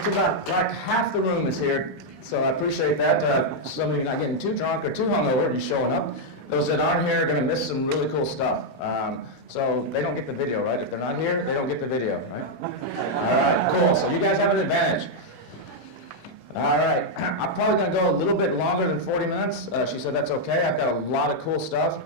Looks about like half the room is here, so I appreciate that. Some of you not getting too drunk or too hungover and you showing up. Those that aren't here are going to miss some really cool stuff. So they don't get the video, right? If they're not here, they don't get the video, right? All right, cool. So you guys have an advantage. All right, I'm probably going to go a little bit longer than 40 minutes. She said that's okay. I've got a lot of cool stuff.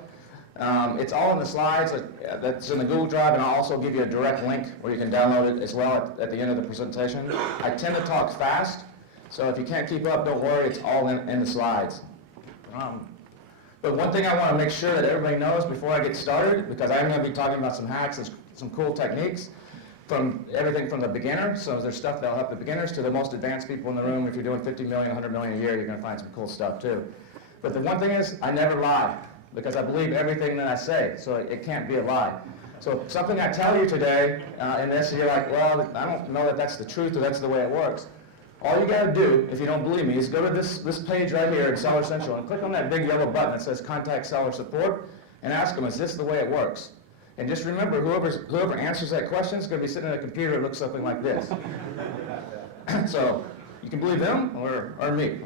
It's all in the slides. That's in the Google Drive, and I'll also give you a direct link where you can download it as well at the end of the presentation. I tend to talk fast, so if you can't keep up, don't worry. It's all in the slides. But one thing I want to make sure that everybody knows before I get started, because I'm going to be talking about some hacks and some cool techniques, from everything from the beginner, so there's stuff that'll help the beginners, to the most advanced people in the room. If you're doing 50 million, 100 million a year, you're going to find some cool stuff too. But the one thing is, I never lie, because I believe everything that I say, so it can't be a lie. So something I tell you today in this, you're like, well, I don't know that that's the truth or that's the way it works. All you got to do, if you don't believe me, is go to this page right here in Seller Central and click on that big yellow button that says Contact Seller Support and ask them, is this the way it works? And just remember, whoever answers that question is going to be sitting at a computer that looks something like this. So you can believe them or me.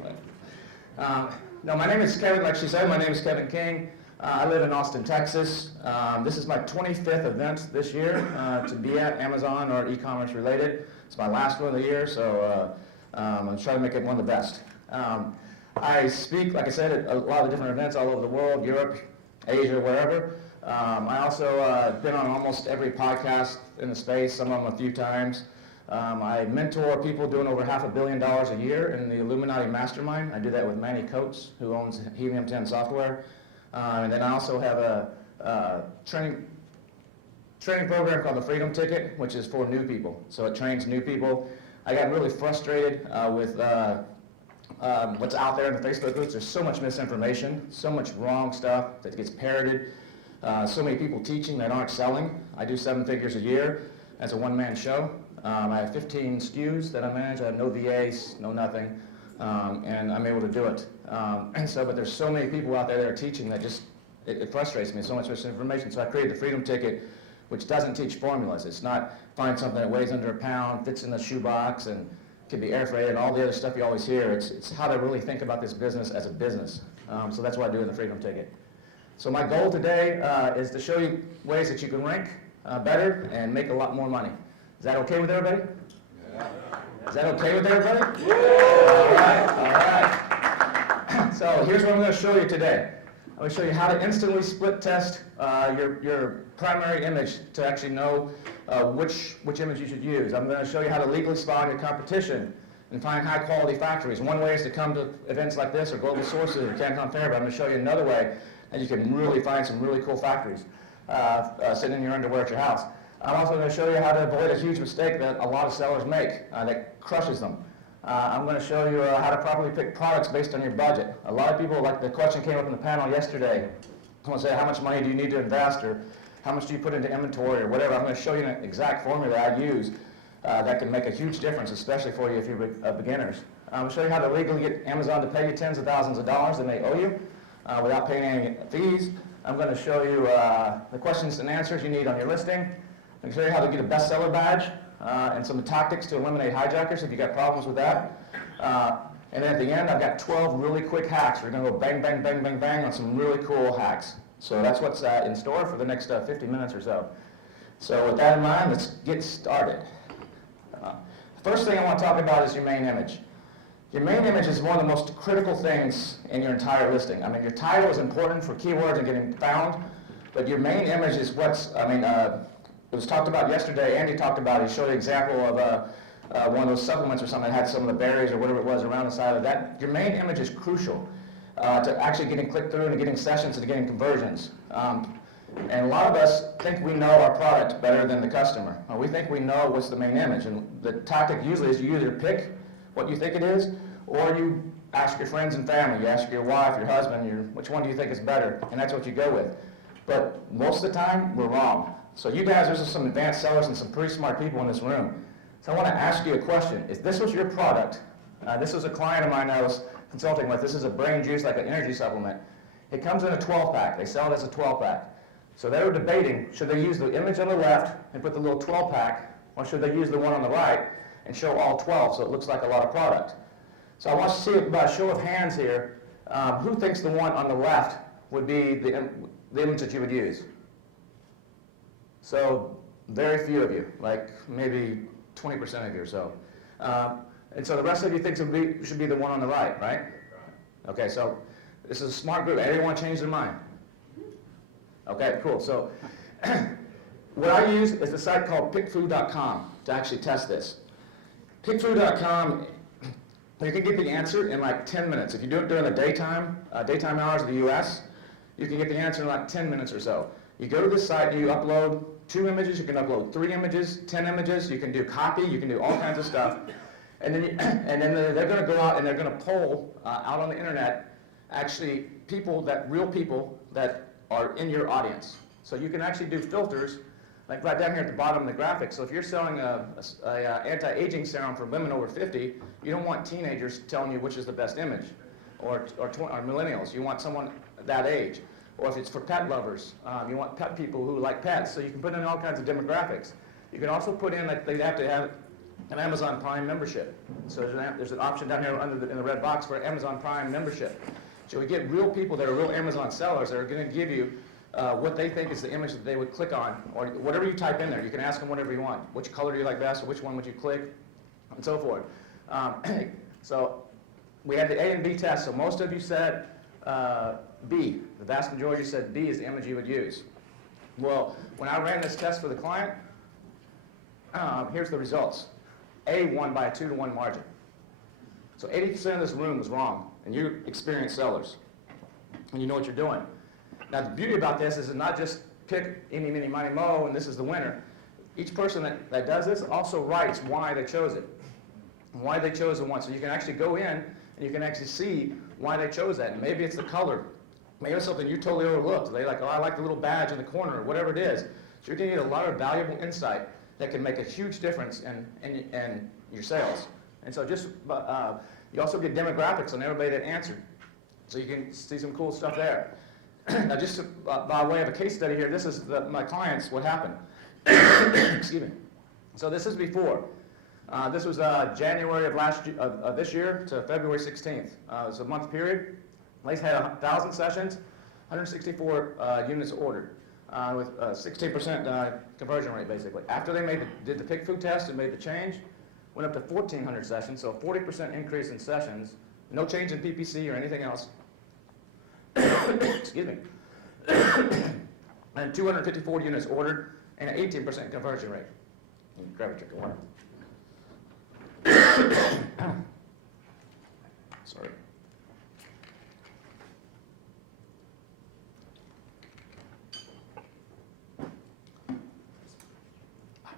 No, my name is Kevin, like she said, my name is Kevin King. I live in Austin, Texas. This is my 25th event this year to be at Amazon or e-commerce related. It's my last one of the year, so I'm trying to make it one of the best. I speak, like I said, at a lot of different events all over the world, Europe, Asia, wherever. I also been on almost every podcast in the space, some of them a few times. I mentor people doing over $500 million a year in the Illuminati Mastermind. I do that with Manny Coates, who owns Helium 10 Software. And then I also have a training program called the Freedom Ticket, which is for new people. So it trains new people. I got really frustrated with what's out there in the Facebook groups. There's so much misinformation, so much wrong stuff that gets parroted. So many people teaching that aren't selling. I do 7 figures a year as a one-man show. I have 15 SKUs that I manage. I have no VAs, no nothing, and I'm able to do it. But there's so many people out there that are teaching that just, it frustrates me, so much misinformation. So I created the Freedom Ticket, which doesn't teach formulas. It's not find something that weighs under a pound, fits in the shoebox, and can be air freighted, and all the other stuff you always hear. It's how to really think about this business as a business. So that's what I do in the Freedom Ticket. So my goal today is to show you ways that you can rank better and make a lot more money. Is that okay with everybody? Yeah. Is that okay with everybody? Yeah. All right. So here's what I'm going to show you today. I'm going to show you how to instantly split test your primary image to actually know which image you should use. I'm going to show you how to legally spy on your competition and find high quality factories. One way is to come to events like this or global sources or CanCon Fair, but I'm going to show you another way and you can really find some really cool factories sitting in your underwear at your house. I'm also going to show you how to avoid a huge mistake that a lot of sellers make that crushes them. I'm going to show you how to properly pick products based on your budget. A lot of people, like the question came up in the panel yesterday, someone said, how much money do you need to invest, or how much do you put into inventory, or whatever. I'm going to show you an exact formula I use that can make a huge difference, especially for you if you're beginners. I'm going to show you how to legally get Amazon to pay you tens of thousands of dollars that they owe you without paying any fees. I'm going to show you the questions and answers you need on your listing. I'm going to show you how to get a bestseller badge and some tactics to eliminate hijackers if you got problems with that. And then at the end, I've got 12 really quick hacks. We're going to go bang, bang, bang, bang, bang on some really cool hacks. So that's what's in store for the next 50 minutes or so. So with that in mind, let's get started. First thing I want to talk about is your main image. Your main image is one of the most critical things in your entire listing. I mean, your title is important for keywords and getting found, but your main image is what's, it was talked about yesterday. Andy talked about it. He showed an example of one of those supplements or something that had some of the berries or whatever it was around the side of that. Your main image is crucial to actually getting clicked through and getting sessions and getting conversions. And a lot of us think we know our product better than the customer. We think we know what's the main image. And the tactic usually is you either pick what you think it is, or you ask your friends and family. You ask your wife, your husband, which one do you think is better? And that's what you go with. But most of the time, we're wrong. So you guys, there's some advanced sellers and some pretty smart people in this room. So I want to ask you a question. If this was your product, this was a client of mine I was consulting with. This is a brain juice, like an energy supplement. It comes in a 12-pack. They sell it as a 12-pack. So they were debating, should they use the image on the left and put the little 12-pack, or should they use the one on the right and show all 12 so it looks like a lot of product. So I want to see by a show of hands here, who thinks the one on the left would be the image that you would use? So very few of you, like maybe 20% of you or so. And so the rest of you think it should be the one on the right, right? Okay, so this is a smart group. Everyone change their mind? Okay, cool. So what I use is a site called pickfood.com to actually test this. Pickfood.com, you can get the answer in like 10 minutes. If you do it during the daytime hours of the US, you can get the answer in like 10 minutes or so. You go to this site, you upload 2 images, you can upload 3 images, 10 images, you can do copy, you can do all kinds of stuff. And then they're going to go out and they're going to poll out on the internet, actually real people that are in your audience. So you can actually do filters, like right down here at the bottom of the graphic. So if you're selling a anti-aging serum for women over 50, you don't want teenagers telling you which is the best image, or millennials. You want someone that age. Or if it's for pet lovers, you want pet people who like pets. So you can put in all kinds of demographics. You can also put in, like, they have to have an Amazon Prime membership. So there's an option down here in the red box for Amazon Prime membership. So we get real people that are real Amazon sellers that are going to give you what they think is the image that they would click on, or whatever you type in there. You can ask them whatever you want. Which color do you like best, or which one would you click, and so forth. So we had the A and B test. So most of you said B. The vast majority said B is the image you would use. Well, when I ran this test for the client, here's the results. A won by a 2-to-1 margin. So 80% of this room was wrong, and you're experienced sellers, and you know what you're doing. Now the beauty about this is to not just pick any, mini, money, mo, and this is the winner. Each person that does this also writes why they chose it, and why they chose the one. So you can actually go in, and you can actually see why they chose that. And maybe it's the color. Maybe it's something you totally overlooked. They're like, oh, I like the little badge in the corner, or whatever it is. So you're going to get a lot of valuable insight that can make a huge difference in your sales. And so you also get demographics on everybody that answered. So you can see some cool stuff there. Now just by way of a case study here, this is my clients, what happened. Excuse me. So this is before. This was January of this year to February 16th. It was a month period. They had 1,000 sessions, 164 units ordered, with 16% conversion rate, basically. After they did the pick food test and made the change, went up to 1,400 sessions, so a 40% increase in sessions, no change in PPC or anything else. Excuse me. And 254 units ordered, and an 18% conversion rate. Grab a drink of water. Sorry.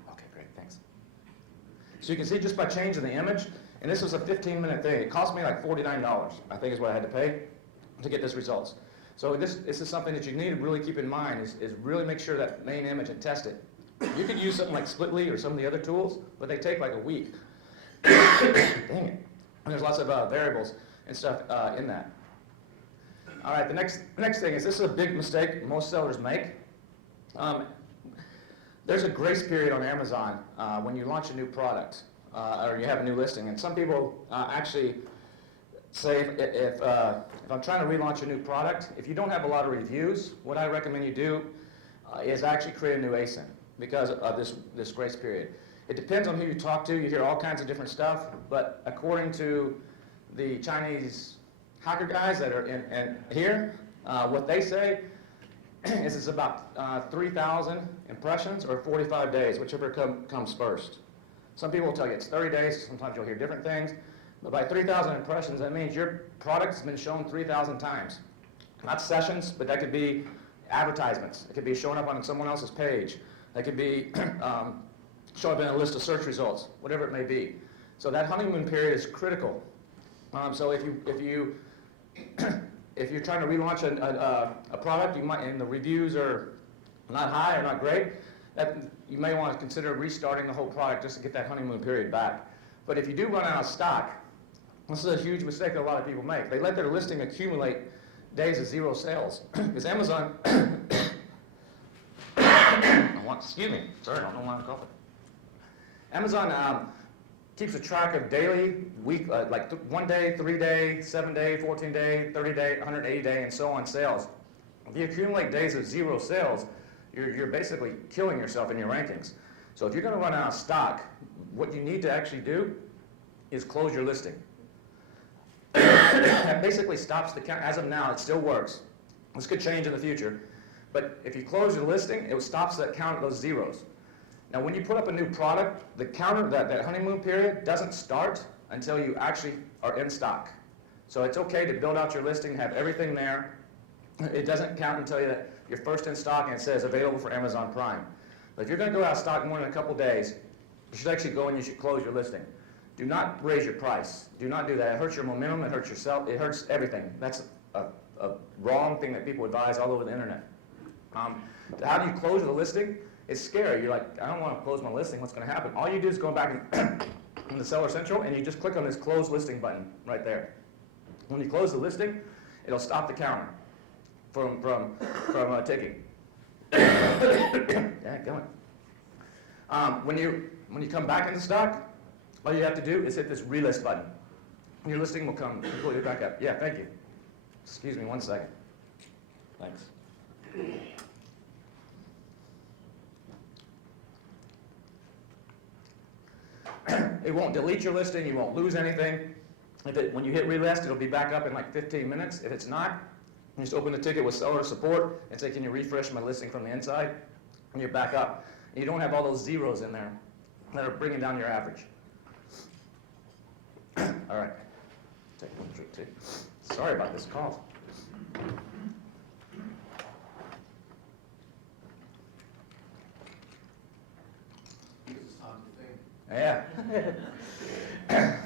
Okay, great, thanks. So you can see just by changing the image, and this was a 15-minute thing. It cost me like $49, I think is what I had to pay to get this results. So this is something that you need to really keep in mind, is really make sure that main image and test it. You could use something like Splitly or some of the other tools, but they take like a week. Dang it. And there's lots of variables and stuff in that. All right, the next thing is, this is a big mistake most sellers make. There's a grace period on Amazon when you launch a new product or you have a new listing. And some people actually say if I'm trying to relaunch a new product, if you don't have a lot of reviews, what I recommend you do is actually create a new ASIN because of this grace period. It depends on who you talk to. You hear all kinds of different stuff, but according to the Chinese hacker guys that are in here, what they say is it's about 3,000 impressions or 45 days, whichever comes first. Some people will tell you it's 30 days. Sometimes you'll hear different things. But by 3,000 impressions, that means your product's been shown 3,000 times. Not sessions, but that could be advertisements. It could be showing up on someone else's page. That could be showing up in a list of search results, whatever it may be. So that honeymoon period is critical. So if you're trying to relaunch a product, you might, and the reviews are not high or not great, you may want to consider restarting the whole product just to get that honeymoon period back. But if you do run out of stock, this is a huge mistake that a lot of people make. They let their listing accumulate days of zero sales. Because Amazon, excuse me, sorry, I don't know why I'm coughing. Amazon keeps a track of daily, week, like 1 day, 3 day, 7 day, 14 day, 30 day, 180 day, and so on sales. If you accumulate days of 0 sales, you're basically killing yourself in your rankings. So if you're going to run out of stock, what you need to actually do is close your listing. That basically stops the count. As of now, it still works. This could change in the future. But if you close your listing, it stops that count of those zeros. Now, when you put up a new product, the counter, that honeymoon period, doesn't start until you actually are in stock. So it's okay to build out your listing, have everything there. It doesn't count until you're first in stock and it says available for Amazon Prime. But if you're going to go out of stock more than a couple days, you should actually go and you should close your listing. Do not raise your price. Do not do that. It hurts your momentum. It hurts yourself. It hurts everything. That's a wrong thing that people advise all over the internet. How do you close the listing? It's scary. You're like, I don't want to close my listing. What's going to happen? All you do is go back in the Seller Central, and you just click on this Close Listing button right there. When you close the listing, it'll stop the counter from ticking. Yeah, go on. When you come back into stock, all you have to do is hit this relist button. Your listing will come completely back up. Yeah, thank you. Excuse me 1 second. Thanks. It won't delete your listing. You won't lose anything. When you hit relist, it'll be back up in like 15 minutes. If it's not, you just open the ticket with seller support and say, can you refresh my listing from the inside? And you're back up. And you don't have all those zeros in there that are bringing down your average. All right. Take one drink too. Sorry about this cough. Yeah. I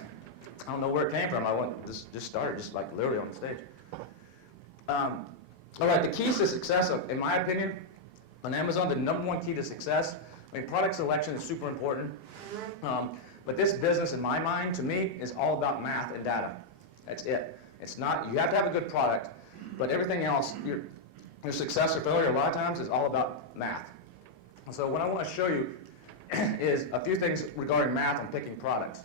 don't know where it came from. I just started, just like literally on the stage. All right, the keys to success, in my opinion, on Amazon, the #1 key to success, I mean, product selection is super important. But this business, in my mind, to me, is all about math and data. That's it. It's not, you have to have a good product, but everything else, your success or failure, a lot of times, is all about math. So what I want to show you is a few things regarding math on picking products.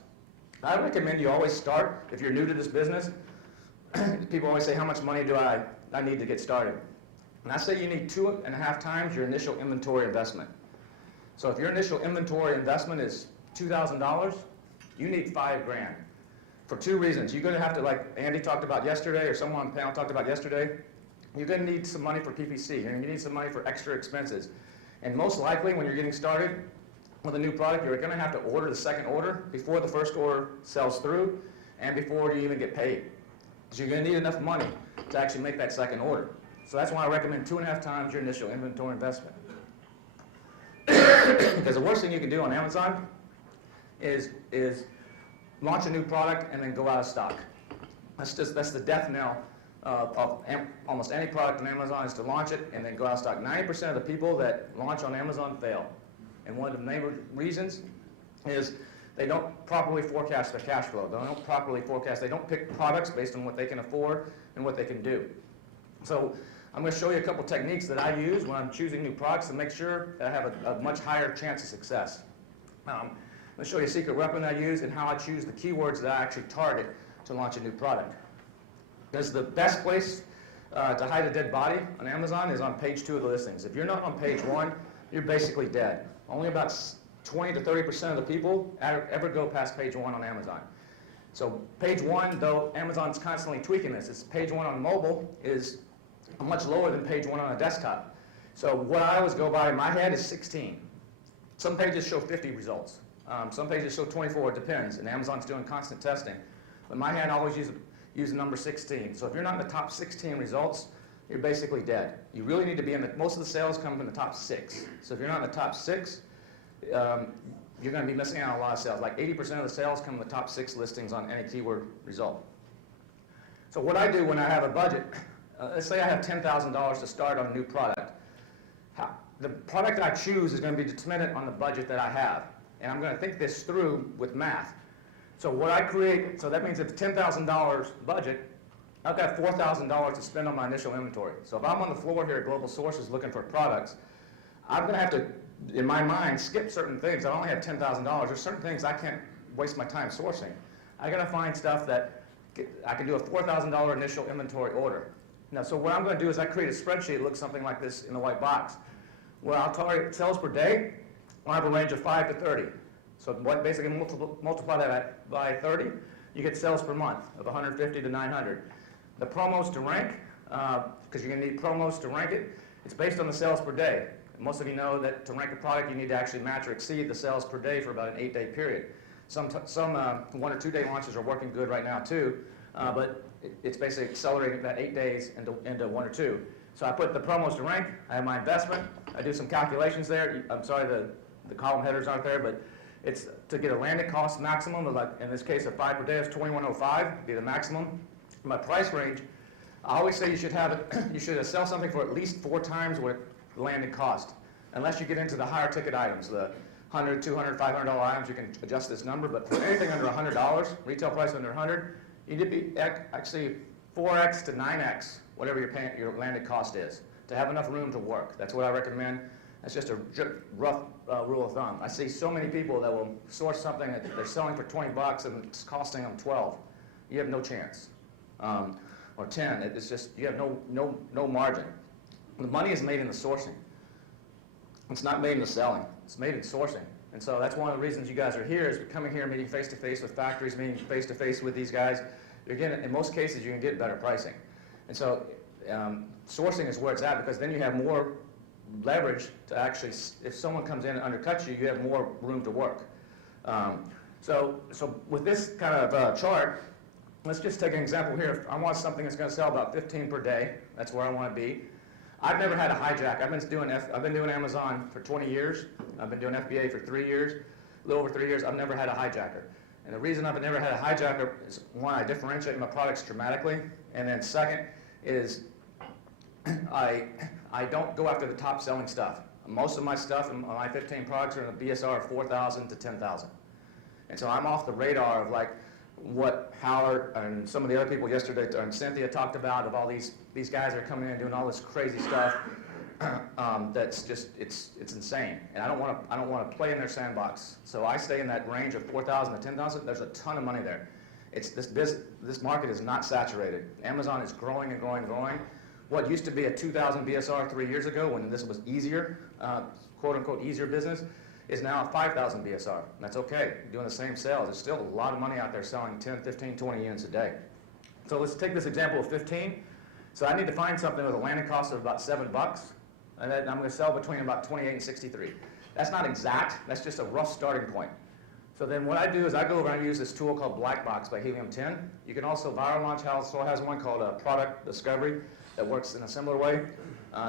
I recommend you always start, if you're new to this business, people always say, how much money do I need to get started? And I say you need 2.5 times your initial inventory investment. So if your initial inventory investment is $2,000, you need $5,000 for 2 reasons. You're going to have to, like Andy talked about yesterday, or someone on the panel talked about yesterday, you're going to need some money for PPC, and you need some money for extra expenses. And most likely, when you're getting started with a new product, you're going to have to order the second order before the first order sells through and before you even get paid. So you're going to need enough money to actually make that second order. So that's why I recommend 2.5 times your initial inventory investment. Because the worst thing you can do on Amazon is launch a new product and then go out of stock. That's the death knell of almost any product on Amazon, is to launch it and then go out of stock. 90% of the people that launch on Amazon fail. And one of the main reasons is they don't properly forecast their cash flow. They don't properly forecast. They don't pick products based on what they can afford and what they can do. So I'm going to show you a couple techniques that I use when I'm choosing new products to make sure that I have a much higher chance of success. I'm going to show you a secret weapon I use and how I choose the keywords that I actually target to launch a new product. Because the best place to hide a dead body on Amazon is on page 2 of the listings. If you're not on page 1, you're basically dead. Only about 20 to 30% of the people ever go past page 1 on Amazon. So page 1, though Amazon's constantly tweaking this, it's page 1 on mobile is much lower than page 1 on a desktop. So what I always go by in my head is 16. Some pages show 50 results. Some pages show 24, it depends, and Amazon's doing constant testing. But in my head, I always use the number 16. So if you're not in the top 16 results, you're basically dead. You really need to be in most of the sales come in the top 6. So if you're not in the top 6, you're going to be missing out on a lot of sales. Like 80% of the sales come in the top 6 listings on any keyword result. So what I do when I have a budget, let's say I have $10,000 to start on a new product. The product I choose is going to be dependent on the budget that I have. And I'm going to think this through with math. So what I create, so that means if it's $10,000 budget, I've got $4,000 to spend on my initial inventory. So if I'm on the floor here at Global Sources looking for products, I'm going to have to, in my mind, skip certain things. I only have $10,000. There's certain things I can't waste my time sourcing. I gotta find stuff that I can do a $4,000 initial inventory order. Now, so what I'm gonna do is I create a spreadsheet that looks something like this in the white box, where I'll target sales per day. I'll have a range of 5 to 30. So what basically multiply that by 30, you get sales per month of 150 to 900. The promos to rank, because you're gonna need promos to rank it, it's based on the sales per day. Most of you know that to rank a product, you need to actually match or exceed the sales per day for about an 8-day period. Some 1 or 2 day launches are working good right now too, but it's basically accelerating that 8 days into 1 or 2. So I put the promos to rank, I have my investment, I do some calculations there. I'm sorry the column headers aren't there, but it's to get a landing cost maximum of, like in this case, a 5 per day is $21.05, be the maximum. My price range, I always say you should have it, you should sell something for at least 4 times what the landing cost. Unless you get into the higher ticket items, the $100, $200, $500 items, you can adjust this number, but for anything under $100, retail price under 100, you need to be actually 4x to 9x, whatever your landing cost is, to have enough room to work. That's what I recommend. That's just a rough rule of thumb. I see so many people that will source something that they're selling for 20 bucks and it's costing them 12. You have no chance. Or 10, it's just, you have no margin. The money is made in the sourcing. It's not made in the selling. It's made in sourcing. And so that's one of the reasons you guys are here, is coming here, meeting face-to-face with factories, meeting face-to-face with these guys. You're getting, in most cases, you can get better pricing. And so sourcing is where it's at, because then you have more leverage to actually, if someone comes in and undercuts you, you have more room to work. So with this kind of chart, let's just take an example here. If I want something that's going to sell about 15 per day, that's where I want to be. I've never had a hijack. I've been doing Amazon for 20 years. I've been doing FBA for 3 years, a little over 3 years. I've never had a hijacker. And the reason I've never had a hijacker is, one, I differentiate my products dramatically, and then second is I don't go after the top selling stuff. Most of my stuff, my 15 products, are in a BSR of 4,000 to 10,000. And so I'm off the radar of like what Howard and some of the other people yesterday, and Cynthia talked about, of all these guys are coming in and doing all this crazy stuff. That's just, it's insane. And I don't want to play in their sandbox. So I stay in that range of 4,000 to 10,000. There's a ton of money there. This market is not saturated. Amazon is growing and growing and growing. What used to be a 2,000 BSR 3 years ago, when this was easier, quote unquote easier business, is now a 5,000 BSR. And that's okay, you're doing the same sales. There's still a lot of money out there selling 10, 15, 20 units a day. So let's take this example of 15. So I need to find something with a landing cost of about $7, and then I'm going to sell between about 28 and 63. That's not exact, that's just a rough starting point. So then what I do is I go over and I use this tool called Black Box by Helium 10. You can also, Viral Launch also has one called Product Discovery that works in a similar way.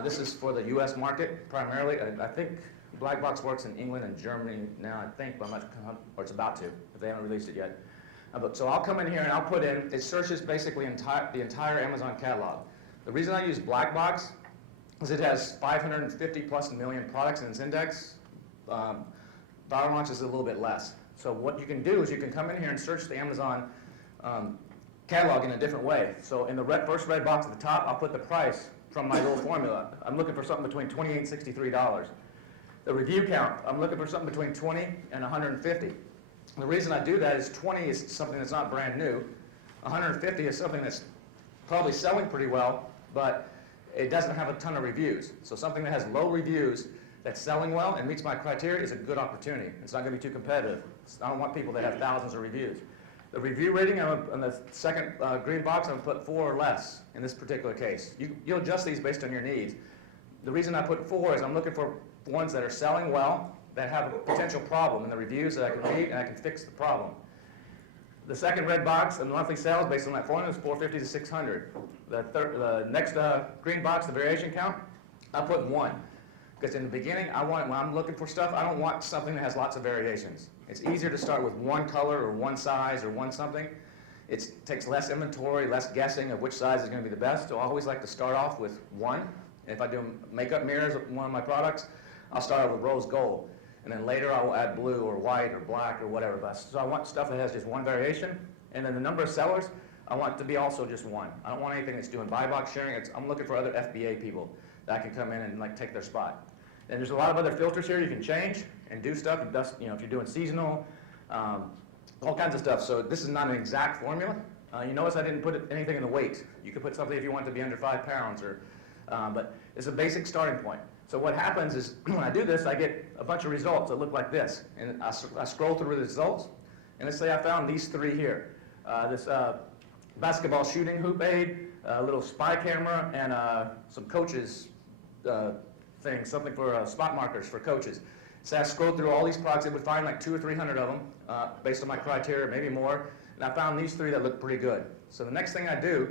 This is for the US market primarily. I think Black Box works in England and Germany now, I think, but I'm not, or it's about to, if they haven't released it yet. So I'll come in here and I'll put in, it searches basically the entire Amazon catalog. The reason I use Black Box is it has 550 plus million products in its index. Viral Launch is a little bit less. So what you can do is you can come in here and search the Amazon catalog in a different way. So in the first red box at the top, I'll put the price from my little formula. I'm looking for something between $28 and $63. The review count, I'm looking for something between 20 and 150. The reason I do that is 20 is something that's not brand new. 150 is something that's probably selling pretty well, but it doesn't have a ton of reviews. So something that has low reviews that's selling well and meets my criteria is a good opportunity. It's not going to be too competitive. I don't want people that have thousands of reviews. The review rating on the second green box, I'm going to put 4 or less in this particular case. You'll adjust these based on your needs. The reason I put 4 is I'm looking for ones that are selling well, that have a potential problem in the reviews that I can read and I can fix the problem. The second red box, the monthly sales based on that formula, is 450 to 600. The next green box, the variation count, I put 1. Because in the beginning, when I'm looking for stuff, I don't want something that has lots of variations. It's easier to start with one color or one size or one something. It takes less inventory, less guessing of which size is going to be the best. So I always like to start off with 1. If I do makeup mirrors with one of my products, I'll start off with rose gold. And then later I will add blue or white or black or whatever. So I want stuff that has just one variation. And then the number of sellers, I want it to be also just 1. I don't want anything that's doing buy box sharing. I'm looking for other FBA people that can come in and like take their spot. And there's a lot of other filters here you can change and do stuff. If you're doing seasonal, all kinds of stuff. So this is not an exact formula. You notice I didn't put anything in the weight. You could put something if you want it to be under 5 pounds, but it's a basic starting point. So what happens is when I do this, I get a bunch of results that look like this. And I scroll through the results, and let's say I found these 3 here. This basketball shooting hoop aid, a little spy camera, and some coaches things, something for spot markers for coaches. So I scrolled through all these products. I would find like 200 or 300 of them based on my criteria, maybe more. And I found these 3 that look pretty good. So the next thing I do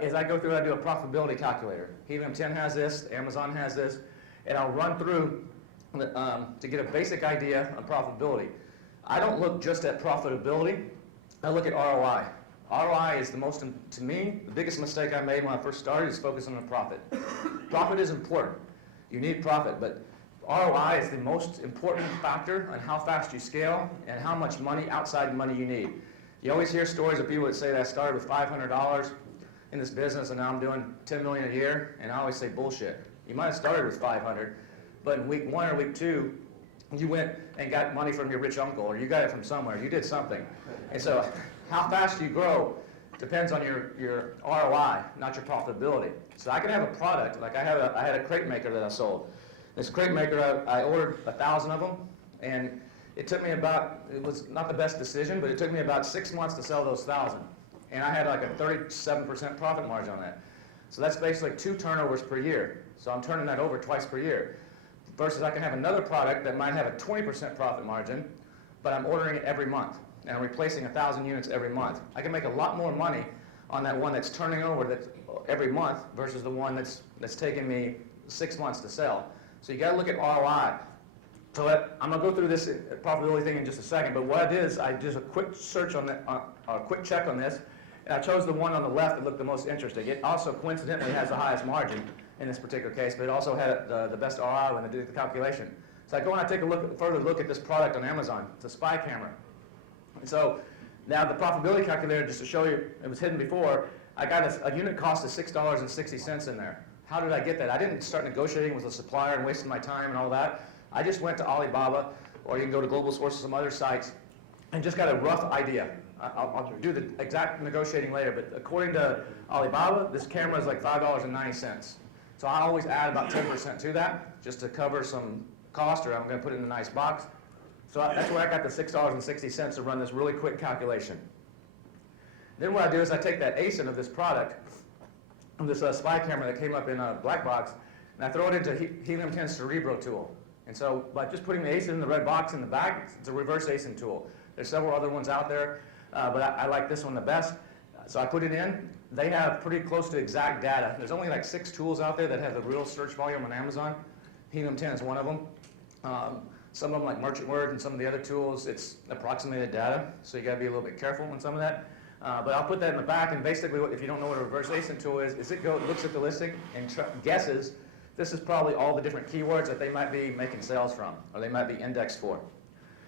is I go through and I do a profitability calculator. Helium 10 has this, Amazon has this, and I'll run through to get a basic idea on profitability. I don't look just at profitability. I look at ROI. ROI is to me, the biggest mistake I made when I first started is focusing on profit. Profit is important. You need profit, but ROI is the most important factor on how fast you scale and how much money, outside money, you need. You always hear stories of people that say that I started with $500 in this business and now I'm doing $10 million a year, and I always say bullshit. You might have started with 500, but in week 1 or week 2, you went and got money from your rich uncle, or you got it from somewhere. You did something. And so how fast you grow depends on your ROI, not your profitability. So I can have a product, like I had a crate maker that I sold. This crate maker, I ordered 1,000 of them, and it took me it was not the best decision, but it took me about 6 months to sell those 1,000. And I had like a 37% profit margin on that. So that's basically 2 turnovers per year. So I'm turning that over twice per year. Versus I can have another product that might have a 20% profit margin, but I'm ordering it every month. And I'm replacing 1,000 units every month. I can make a lot more money on that one that's turning over every month versus the one that's taking me 6 months to sell. So you got to look at ROI. So I'm going to go through this profitability thing in just a second, but what I did is I did a quick search on a quick check on this, and I chose the one on the left that looked the most interesting. It also coincidentally has the highest margin in this particular case, but it also had the best ROI when I did the calculation. So I go and I take a further look at this product on Amazon. It's a spy camera. And so now the profitability calculator, just to show you, it was hidden before, I got a unit cost of $6.60 in there. How did I get that? I didn't start negotiating with a supplier and wasting my time and all that. I just went to Alibaba, or you can go to Global Source or some other sites, and just got a rough idea. I'll do the exact negotiating later, but according to Alibaba, this camera is like $5.90. So I always add about 10% to that, just to cover some cost, or I'm going to put it in a nice box. So that's where I got the $6.60 to run this really quick calculation. Then what I do is I take that ASIN of this product, this spy camera that came up in a black box, and I throw it into Helium 10 Cerebro tool. And so by just putting the ASIN in the red box in the back, it's a reverse ASIN tool. There's several other ones out there, but I like this one the best. So I put it in. They have pretty close to exact data. There's only like 6 tools out there that have the real search volume on Amazon. Helium 10 is one of them. Some of them, like Merchant Word and some of the other tools, it's approximated data, so you got to be a little bit careful on some of that. But I'll put that in the back, and basically, if you don't know what a reverse ASIN tool is it looks at the listing and guesses this is probably all the different keywords that they might be making sales from, or they might be indexed for.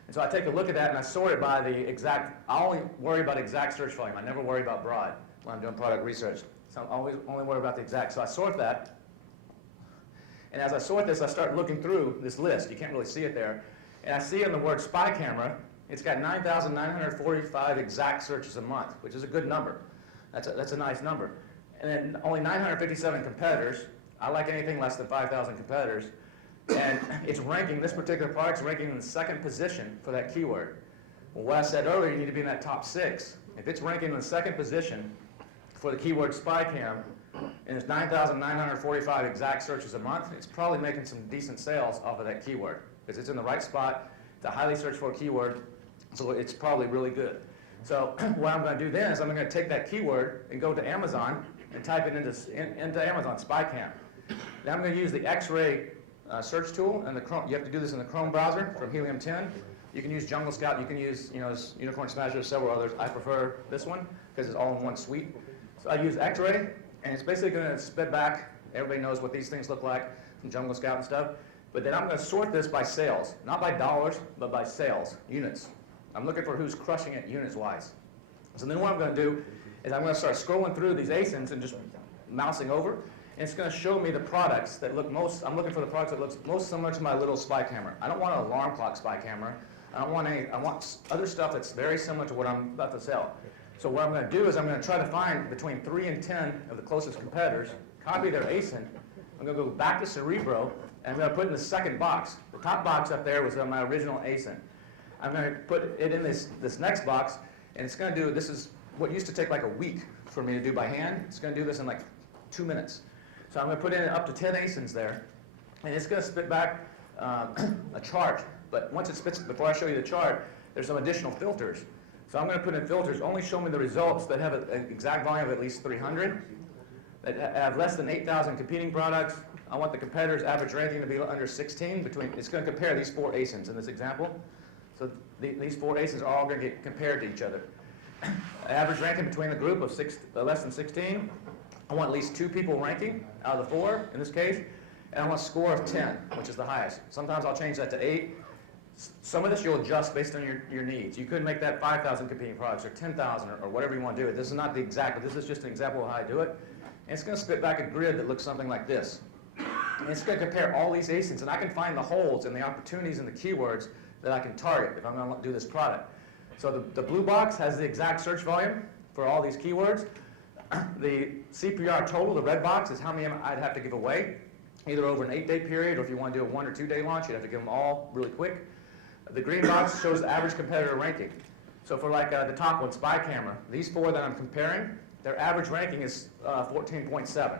And so I take a look at that, and I sort it by the exact. I only worry about exact search volume. I never worry about broad when I'm doing product research. So I always only worry about the exact. So I sort that. And as I sort this, I start looking through this list. You can't really see it there. And I see in the word spy camera, it's got 9,945 exact searches a month, which is a good number. That's a nice number. And then only 957 competitors. I like anything less than 5,000 competitors. And it's ranking, this particular product's ranking in the 2nd position for that keyword. Well, what I said earlier, you need to be in that top 6. If it's ranking in the 2nd position for the keyword spy cam, and it's 9,945 exact searches a month, it's probably making some decent sales off of that keyword, because it's in the right spot. It's a highly searched for keyword, so it's probably really good. So what I'm going to do then is I'm going to take that keyword and go to Amazon and type it into Amazon spy cam. Now I'm going to use the X-ray search tool and the Chrome. You have to do this in the Chrome browser from Helium 10. You can use Jungle Scout. You can use Unicorn Smasher, several others. I prefer this one because it's all in one suite. So I use X-ray, and it's basically going to spit back. Everybody knows what these things look like from Jungle Scout and stuff. But then I'm going to sort this by sales, not by dollars, but by sales, units. I'm looking for who's crushing it units-wise. So then what I'm going to do is I'm going to start scrolling through these ASINs and just mousing over. And it's going to show me the products that look most, I'm looking for the products that look most similar to my little spy camera. I don't want an alarm clock spy camera. I want other stuff that's very similar to what I'm about to sell. So what I'm going to do is I'm going to try to find between 3 and 10 of the closest competitors, copy their ASIN. I'm going to go back to Cerebro, and I'm going to put it in the second box. The top box up there was my original ASIN. I'm going to put it in this next box, and it's going to do, this is what used to take like a week for me to do by hand. It's going to do this in like 2 minutes. So I'm going to put in up to 10 ASINs there, and it's going to spit back a chart. But once it spits, before I show you the chart, there's some additional filters. So I'm going to put in filters, only show me the results that have an exact volume of at least 300, that have less than 8,000 competing products. I want the competitor's average ranking to be under 16. It's going to compare these 4 ASINs in this example. So these 4 ASINs are all going to get compared to each other. Average ranking between the group of less than 16. I want at least 2 people ranking out of the 4 in this case. And I want a score of 10, which is the highest. Sometimes I'll change that to 8. Some of this you'll adjust based on your needs. You could make that 5,000 competing products or 10,000 or whatever you want to do it. This is not the exact, but this is just an example of how I do it. And it's going to spit back a grid that looks something like this. And it's going to compare all these ASINs, and I can find the holes and the opportunities and the keywords that I can target if I'm going to do this product. So the blue box has the exact search volume for all these keywords. The CPR total, the red box, is how many I'd have to give away, either over an 8-day period, or if you want to do a 1 or 2-day launch, you'd have to give them all really quick. The green box shows the average competitor ranking. So for like the top one, Spy Camera, these 4 that I'm comparing, their average ranking is 14.7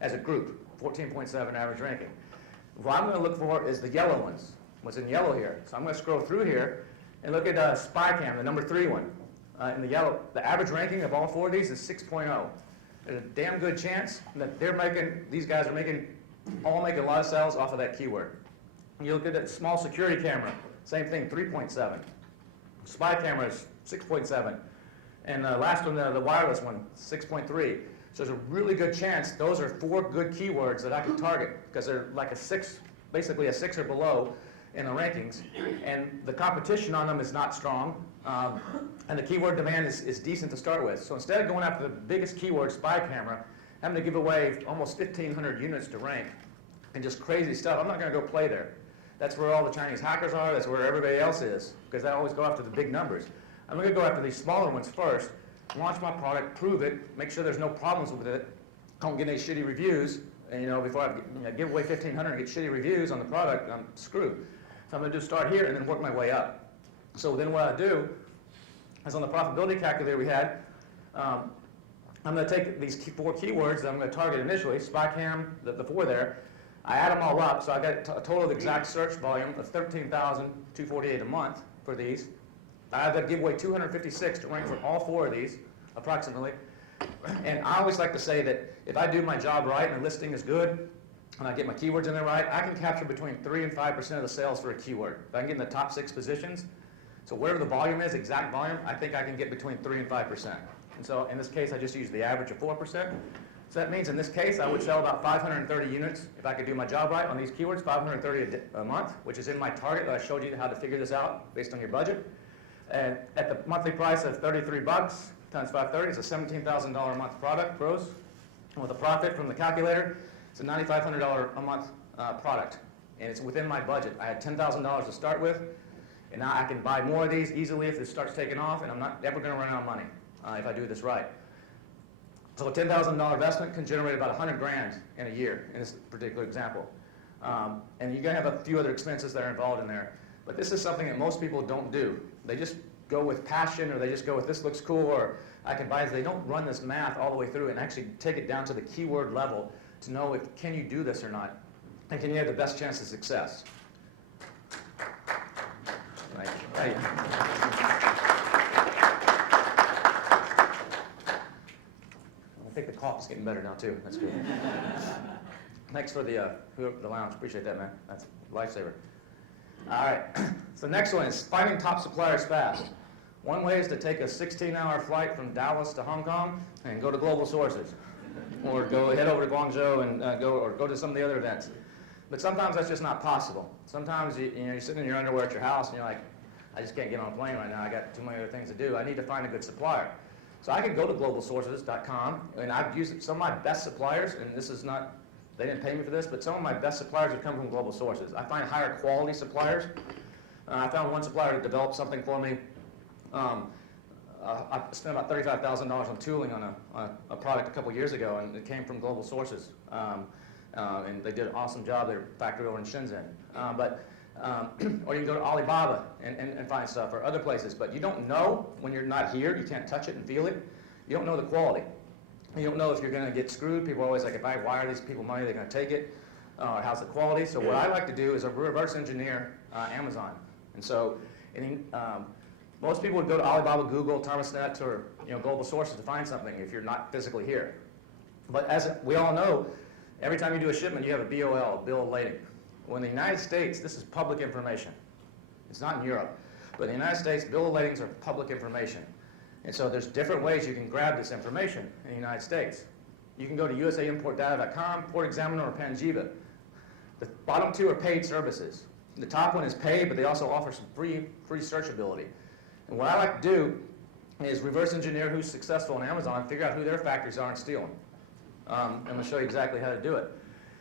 as a group, 14.7 average ranking. What I'm going to look for is the yellow ones, what's in yellow here. So I'm going to scroll through here and look at Spy Cam, the number 3 one. In the yellow, the average ranking of all 4 of these is 6.0. There's a damn good chance that these guys are all making a lot of sales off of that keyword. You look at that small security camera, same thing, 3.7. Spy camera is 6.7. And the last one, the wireless one, 6.3. So there's a really good chance those are 4 good keywords that I can target because they're like a 6, basically a 6 or below in the rankings. And the competition on them is not strong. And the keyword demand is decent to start with. So instead of going after the biggest keyword, Spy Camera, having to give away almost 1,500 units to rank and just crazy stuff, I'm not going to go play there. That's where all the Chinese hackers are. That's where everybody else is, because they always go after the big numbers. I'm going to go after these smaller ones first, launch my product, prove it, make sure there's no problems with it, don't get any shitty reviews, and before I give away 1,500 and get shitty reviews on the product, I'm screwed. So I'm going to just start here and then work my way up. So then what I do is on the profitability calculator we had, I'm going to take these 4 keywords that I'm going to target initially, Spy Cam, the 4 there, I add them all up, so I got a total of exact search volume of 13,248 a month for these. I have to give away 256 to rank for all 4 of these, approximately. And I always like to say that if I do my job right and the listing is good, and I get my keywords in there right, I can capture between 3 and 5% of the sales for a keyword. If I can get in the top 6 positions, so whatever the volume is, exact volume, I think I can get between 3 and 5%. And so in this case, I just use the average of 4%. So that means in this case, I would sell about 530 units if I could do my job right on these keywords, 530 a month, which is in my target that I showed you how to figure this out based on your budget. And at the monthly price of 33 bucks times 530, it's a $17,000 a month product, gross. And with a profit from the calculator, it's a $9,500 a month product. And it's within my budget. I had $10,000 to start with, and now I can buy more of these easily if this starts taking off, and I'm not ever going to run out of money if I do this right. So a $10,000 investment can generate about 100 grand in a year in this particular example. And you're going to have a few other expenses that are involved in there. But this is something that most people don't do. They just go with passion, or they just go with this looks cool, or I can buy this. They don't run this math all the way through and actually take it down to the keyword level to know if can you do this or not, and can you have the best chance of success. Right. Right. I think the cough is getting better now too. That's good. Thanks for the lounge. Appreciate that, man. That's a lifesaver. All right. So the next one is finding top suppliers fast. One way is to take a 16-hour flight from Dallas to Hong Kong and go to Global Sources, or head over to Guangzhou and go to some of the other events. But sometimes that's just not possible. Sometimes you're sitting in your underwear at your house and you're like, I just can't get on a plane right now. I got too many other things to do. I need to find a good supplier. So I can go to globalsources.com, and I've used some of my best suppliers, and this is not, they didn't pay me for this, but some of my best suppliers have come from Global Sources. I find higher quality suppliers I found one supplier that developed something for me. I spent about $35,000 on tooling on a product a couple years ago, and it came from global sources. And they did an awesome job. Their factory over in Shenzhen. Or you can go to Alibaba and find stuff, or other places. But you don't know when you're not here. You can't touch it and feel it. You don't know the quality. You don't know if you're going to get screwed. People are always like, if I wire these people money, they're going to take it. How's the quality? So what I like to do is a reverse engineer Amazon. And so most people would go to Alibaba, Google, Thermostat, or global sources to find something if you're not physically here. But as we all know, every time you do a shipment, you have a BOL, a bill of lading. Well, in the United States, this is public information. It's not in Europe. But in the United States, bill of ladings are public information. And so there's different ways you can grab this information in the United States. You can go to USAImportData.com, Port Examiner, or Panjiva. The bottom two are paid services. The top one is paid, but they also offer some free searchability. And what I like to do is reverse engineer who's successful on Amazon, figure out who their factories are, and steal them. I'm going to show you exactly how to do it.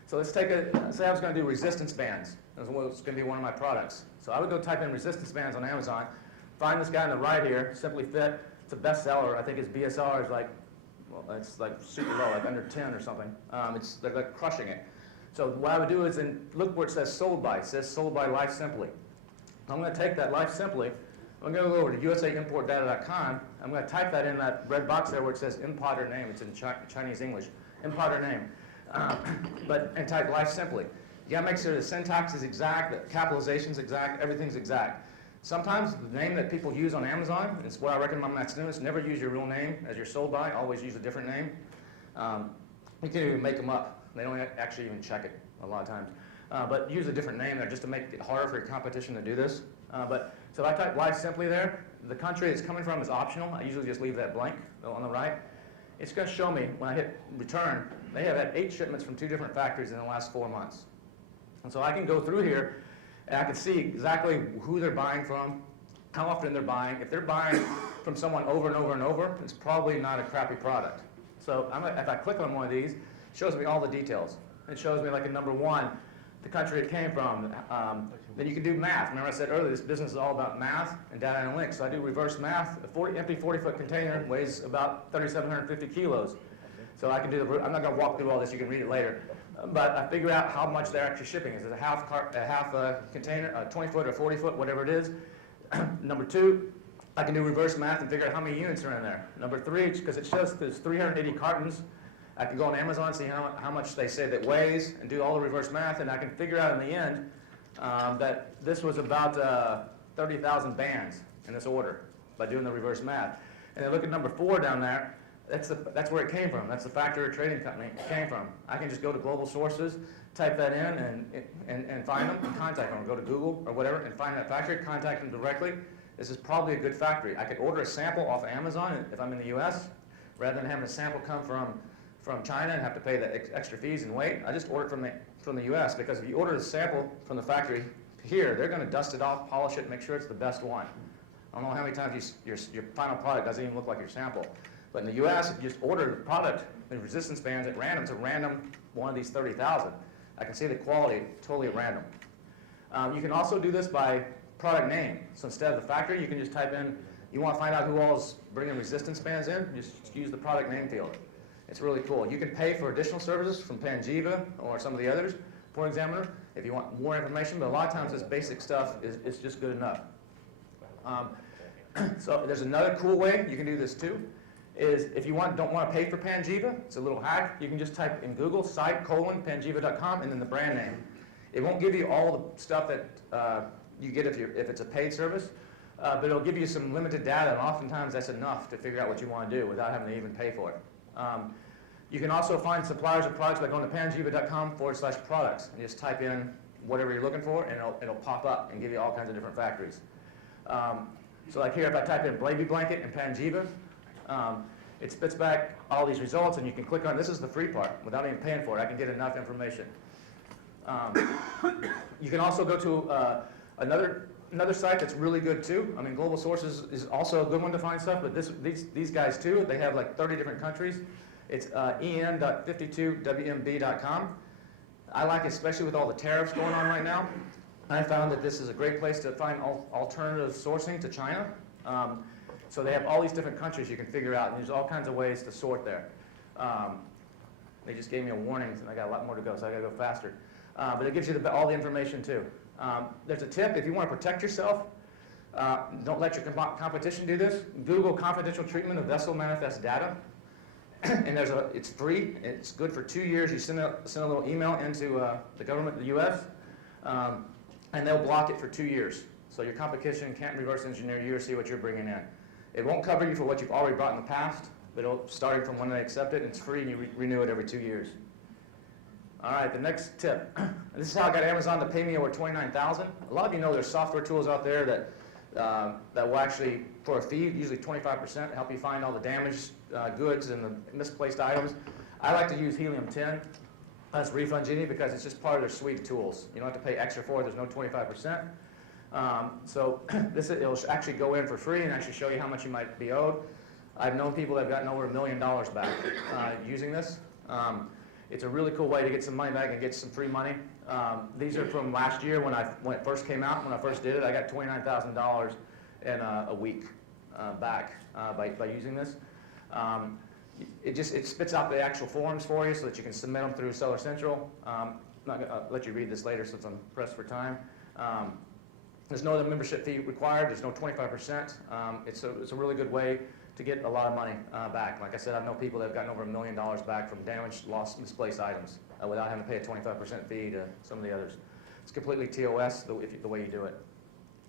So let's say I was going to do resistance bands. That's going to be one of my products. So I would go type in resistance bands on Amazon, find this guy on the right here, Simply Fit. It's a bestseller. I think his BSR is like, well, it's like super low, like under 10 or something. They're like crushing it. So what I would do is look where it says sold by. It says sold by Life Simply. I'm going to take that Life Simply. I'm going to go over to USAImportData.com. I'm going to type that in that red box there where it says importer name. It's in Chinese English. Importer name. And type Life Simply. You got to make sure the syntax is exact, the capitalization is exact, everything's exact. Sometimes the name that people use on Amazon, it's what I recommend my students, never use your real name as you're sold by, always use a different name. You can even make them up. They don't actually even check it a lot of times. But use a different name there just to make it harder for your competition to do this. So if I type Life Simply there, the country it's coming from is optional. I usually just leave that blank on the right. It's going to show me, when I hit return, they have had 8 shipments from 2 different factories in the last 4 months. And so I can go through here, and I can see exactly who they're buying from, how often they're buying. If they're buying from someone over and over and over, it's probably not a crappy product. So if I click on one of these, it shows me all the details. It shows me, like in number 1, the country it came from. Then you can do math. Remember I said earlier, this business is all about math and data analytics. So I do reverse math. A empty 40-foot container weighs about 3,750 kilos. So I can do I'm not going to walk through all this. You can read it later. But I figure out how much they're actually shipping. Is it a half container, a 20-foot or 40-foot, whatever it is? Number 2, I can do reverse math and figure out how many units are in there. Number 3, because it shows there's 380 cartons, I can go on Amazon, see how much they say that weighs, and do all the reverse math, and I can figure out in the end that this was about 30,000 bands in this order by doing the reverse math. And then look at number 4 down there. That's where it came from. That's the factory or trading company it came from. I can just go to global sources, type that in, and find them and contact them. Go to Google or whatever and find that factory, contact them directly. This is probably a good factory. I could order a sample off Amazon if I'm in the US, rather than having a sample come from China and have to pay the extra fees and wait. I just order it from the US, because if you order a sample from the factory here, they're going to dust it off, polish it, make sure it's the best one. I don't know how many times your final product doesn't even look like your sample. But in the US, if you just order the product, the resistance bands at random, it's a random one of these 30,000. I can see the quality totally at random. You can also do this by product name. So instead of the factory, you can just type in, you want to find out who all is bringing resistance bands in, just use the product name field. It's really cool. You can pay for additional services from Panjiva or some of the others, Port Examiner, if you want more information, but a lot of times this basic stuff is just good enough. So there's another cool way you can do this too, is if you don't want to pay for Panjiva, it's a little hack, you can just type in Google site:panjiva.com and then the brand name. It won't give you all the stuff that you get if it's a paid service, but it'll give you some limited data, and oftentimes that's enough to figure out what you want to do without having to even pay for it. You can also find suppliers of products by going to panjiva.com/products and just type in whatever you're looking for, and it'll pop up and give you all kinds of different factories. So like here, if I type in Baby Blanket and Panjiva, it spits back all these results, and you can click on, this is the free part, without even paying for it. I can get enough information. You can also go to another site that's really good too. I mean, Global Sources is also a good one to find stuff, but these guys too, they have like 30 different countries. It's en.52wmb.com. I like it, especially with all the tariffs going on right now. I found that this is a great place to find alternative sourcing to China. So they have all these different countries you can figure out, and there's all kinds of ways to sort there. They just gave me a warning, and I got a lot more to go, so I got to go faster. But it gives you all the information too. There's a tip: if you want to protect yourself, don't let your competition do this. Google confidential treatment of vessel manifest data, and it's free. It's good for 2 years. You send a little email into the government of the U.S. And they'll block it for 2 years. So your competition can't reverse engineer you or see what you're bringing in. It won't cover you for what you've already brought in the past, but starting from when they accept it, it's free and you renew it every 2 years. All right, the next tip. This is how I got Amazon to pay me over $29,000. A lot of you know there's software tools out there that will actually, for a fee, usually 25%, help you find all the damaged goods and the misplaced items. I like to use Helium-10. That's Refund Genie because it's just part of their suite of tools. You don't have to pay extra for it. There's no 25%. So it'll actually go in for free and actually show you how much you might be owed. I've known people that have gotten over $1 million back using this. It's a really cool way to get some money back and get some free money. These are from last year when it first came out. When I first did it, I got $29,000 in a week back by using this. It spits out the actual forms for you so that you can submit them through Seller Central. I'm not going to let you read this later since I'm pressed for time. There's no other membership fee required. There's no 25%. It's a really good way to get a lot of money back. Like I said, I know people that have gotten over $1 million back from damaged, lost, misplaced items without having to pay a 25% fee to some of the others. It's completely TOS the way you do it.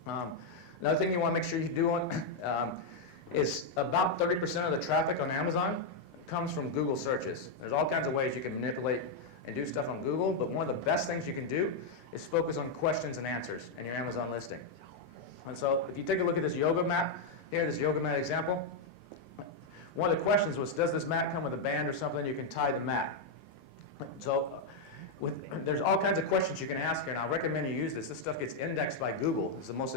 Another thing you want to make sure you do is about 30% of the traffic on Amazon comes from Google searches. There's all kinds of ways you can manipulate and do stuff on Google, but one of the best things you can do is focus on questions and answers in your Amazon listing. And so if you take a look at this yoga mat here, this yoga mat example, one of the questions was, does this mat come with a band or something you can tie the mat? So there's all kinds of questions you can ask here, and I recommend you use this. This stuff gets indexed by Google. It's the most,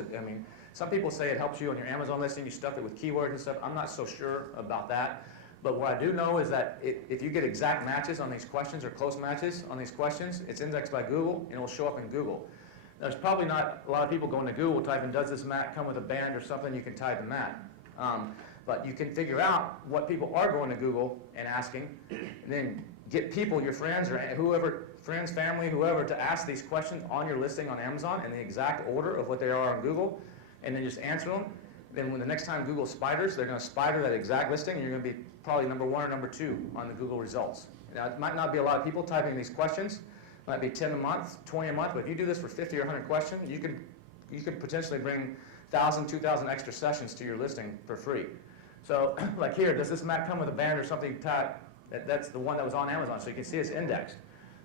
some people say it helps you on your Amazon listing. You stuff it with keywords and stuff. I'm not so sure about that. But what I do know is that if you get exact matches on these questions or close matches on these questions, it's indexed by Google and it will show up in Google. There's probably not a lot of people going to Google typing, does this mat come with a band or something you can tie the mat? But you can figure out what people are going to Google and asking, and then get people, your friends or whoever, friends, family, whoever, to ask these questions on your listing on Amazon in the exact order of what they are on Google, and then just answer them. Then when the next time Google spiders, they're going to spider that exact listing, and you're going to be probably number 1 or number 2 on the Google results. Now, it might not be a lot of people typing these questions. It might be 10 a month, 20 a month, but if you do this for 50 or 100 questions, you could potentially bring 1,000, 2,000 extra sessions to your listing for free. So, like here, does this mat come with a band or something tied? That's the one that was on Amazon, so you can see it's indexed.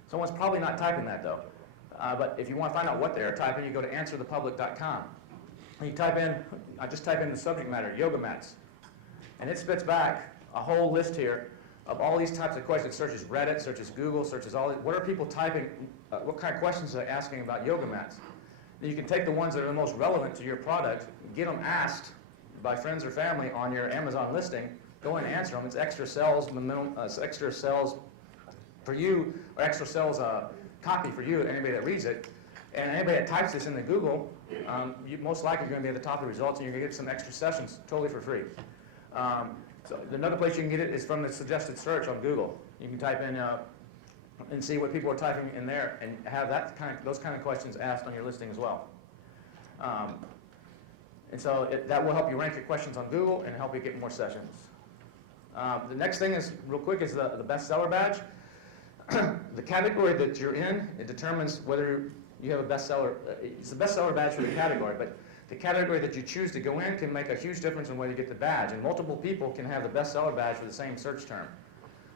Someone's probably not typing that, though. But if you want to find out what they're typing, you go to answerthepublic.com. And you type in, I just type in the subject matter, yoga mats. And it spits back a whole list here of all these types of questions. It searches Reddit, searches Google, searches all these. What are people typing? What kind of questions are they asking about yoga mats? Then you can take the ones that are the most relevant to your product, get them asked by friends or family on your Amazon listing, go and answer them. It's extra sales, extra sales for you, or extra sales copy for you, anybody that reads it. And anybody that types this into Google, you most likely are going to be at the top of the results, and you're going to get some extra sessions totally for free. So another place you can get it is from the suggested search on Google. You can type in and see what people are typing in there, and have those kind of questions asked on your listing as well. And so that will help you rank your questions on Google and help you get more sessions. The next thing is, real quick, is the bestseller badge. The category that you're in, it determines whether you have a bestseller. It's the bestseller badge for the category, but the category that you choose to go in can make a huge difference in whether you get the badge. And multiple people can have the bestseller badge for the same search term.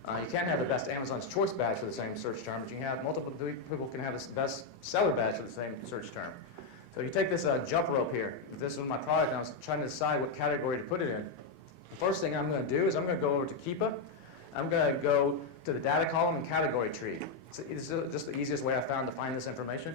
You can't have the best Amazon's Choice badge for the same search term, but you can have multiple people can have the best seller badge for the same search term. So you take this jump rope here. This was my product, and I was trying to decide what category to put it in. The first thing I'm going to do is I'm going to go over to Keepa. I'm going to go to the data column and category tree. It's just the easiest way I found to find this information.